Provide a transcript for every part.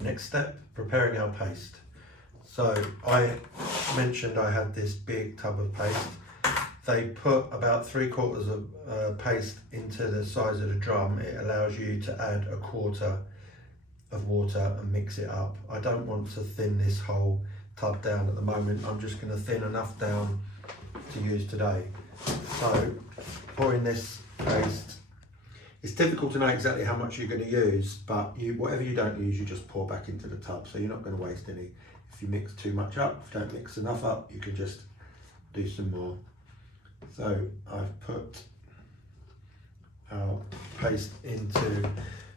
Next step, preparing our paste. So I mentioned I had this big tub of paste. They put about 3/4 of paste into the size of the drum. It allows you to add 1/4 of water and mix it up. I don't want to thin this whole tub down at the moment. I'm just going to thin enough down to use today. So pouring this paste, it's difficult to know exactly how much you're going to use, but whatever you don't use, you just pour back into the tub, so you're not going to waste any. If you mix too much up, if you don't mix enough up, you can just do some more. So I've put our paste into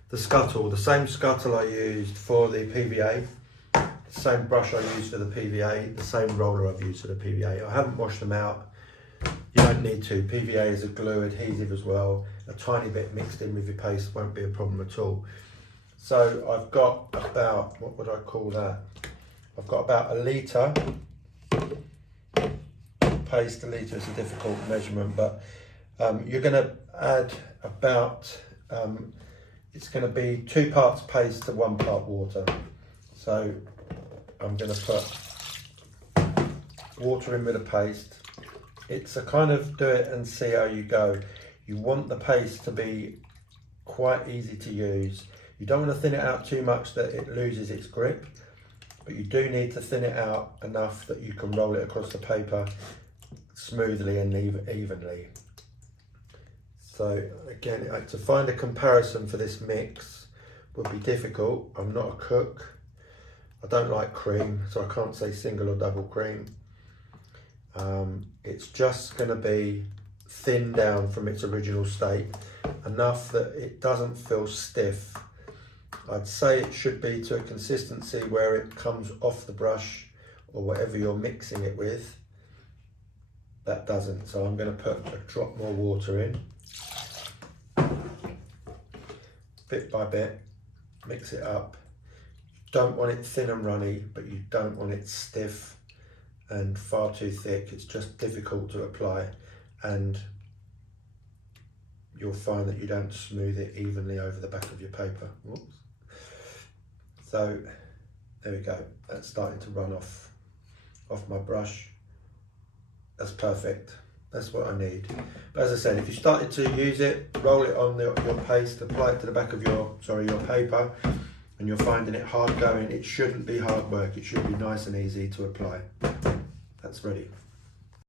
the scuttle, the same scuttle I used for the PVA, the same brush I used for the PVA, the same roller I've used for the PVA. I haven't washed them out. You don't need to. PVA is a glue adhesive as well. A tiny bit mixed in with your paste won't be a problem at all. So I've got about, what would I call that? I've got about 1 litre paste. 1 litre is a difficult measurement, but you're going to add about, it's going to be 2 parts paste to 1 part water. So I'm going to put water in with the paste. It's a kind of do it and see how you go. You want the paste to be quite easy to use. You don't want to thin it out too much that it loses its grip, but you do need to thin it out enough that you can roll it across the paper smoothly and evenly. So again, to find a comparison for this mix would be difficult. I'm not a cook. I don't like cream, so I can't say single or double cream. It's just going to be thinned down from its original state, enough that it doesn't feel stiff. I'd say it should be to a consistency where it comes off the brush or whatever you're mixing it with. That doesn't, so I'm going to put a drop more water in, bit by bit, mix it up. You don't want it thin and runny, but you don't want it stiff and far too thick. It's just difficult to apply, and you'll find that you don't smooth it evenly over the back of your paper. Whoops. So there we go, that's starting to run off my brush. That's perfect, that's what I need. But as I said, if you started to use it, roll it on your paste, apply it to the back of your paper, and you're finding it hard going, it shouldn't be hard work, it should be nice and easy to apply. That's ready.